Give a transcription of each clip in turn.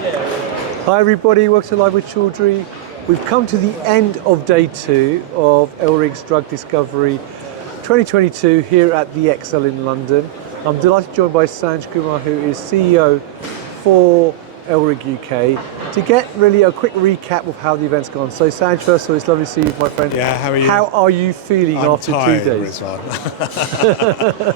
Hi everybody, welcome to Live with Chaudhry. We've come to the end of day 2 of ELRIG's Drug Discovery 2022 here at the ExCel in London. I'm delighted to join by Sanj, Kumar, who is CEO for ELRIG UK, to get really a quick recap of how the event's gone. So Sanj, first of all, it's lovely to see you, my friend. Yeah, how are you? How are you feeling after tired, 2 days?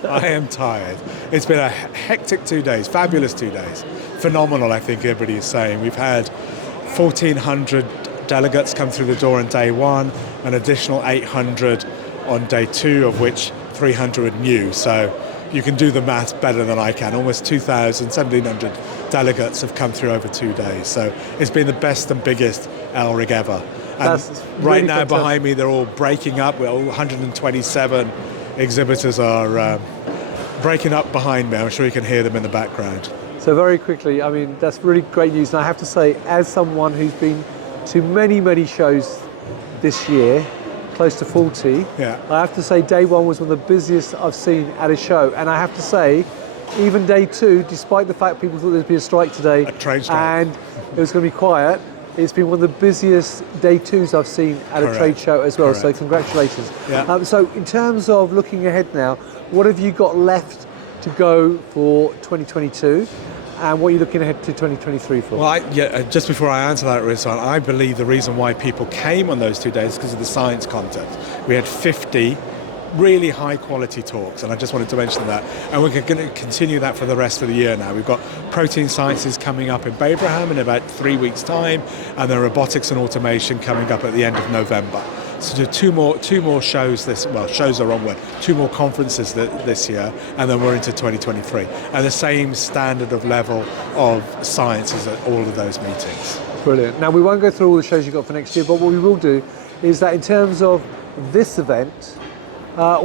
I am tired. It's been a hectic 2 days, fabulous 2 days. Phenomenal, I think everybody is saying. We've had 1,400 delegates come through the door on day 1, an additional 800 on day 2, of which 300 new. So you can do the maths better than I can. Almost 2,000, 1,700 delegates have come through over 2 days. So it's been the best and biggest ELRIG ever. And That's right really now fantastic. behind me, they're all breaking up. We're all 127 exhibitors are breaking up behind me. I'm sure you can hear them in the background. So very quickly, I mean, that's really great news. And I have to say, as someone who's been to many, many shows this year, close to 40, Yeah. I have to say day 1 was one of the busiest I've seen at a show. And I have to say, even day 2, despite the fact people thought there'd be a strike today, A train strike. and it was going to be quiet, it's been one of the busiest day 2s I've seen at Correct. a trade show as well. So Correct. congratulations. Yeah. So in terms of looking ahead now, what have you got left to go for 2022? And what are you looking ahead to 2023 for? Well, just before I answer that, Rizwan, I believe the reason why people came on those 2 days is because of the science content. We had 50 really high quality talks, and I just wanted to mention that. And we're going to continue that for the rest of the year now. We've got protein sciences coming up in Babraham in about 3 weeks' time, and then robotics and automation coming up at the end of November. So do two more shows shows are wrong word, 2 more conferences this year, and then we're into 2023. And the same standard of level of science is at all of those meetings. Brilliant. Now, we won't go through all the shows you've got for next year, but what we will do is that in terms of this event,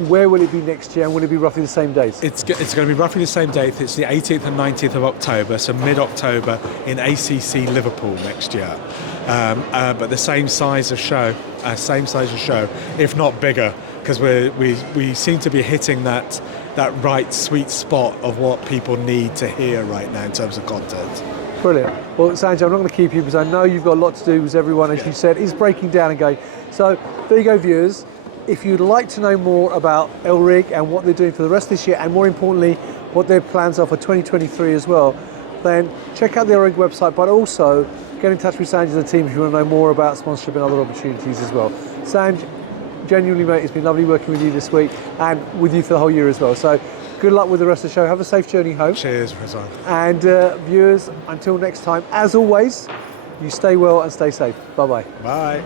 where will it be next year, and will it be roughly the same dates? It's going to be roughly the same date. It's the 18th and 19th of October, so mid-October in ACC Liverpool next year. But the same size of show, if not bigger, because we seem to be hitting that right sweet spot of what people need to hear right now in terms of content. Brilliant. Well, Sanj, I'm not going to keep you because I know you've got a lot to do with everyone, as you said, is breaking down again. So there you go, viewers. If you'd like to know more about ELRIG and what they're doing for the rest of this year, and more importantly, what their plans are for 2023 as well, then check out the ELRIG website, but also get in touch with Sanj and the team if you want to know more about sponsorship and other opportunities as well. Sanj, genuinely, mate, it's been lovely working with you this week and with you for the whole year as well. So good luck with the rest of the show. Have a safe journey home. Cheers, Rizwan. And viewers, until next time, as always, you stay well and stay safe. Bye-bye. Bye.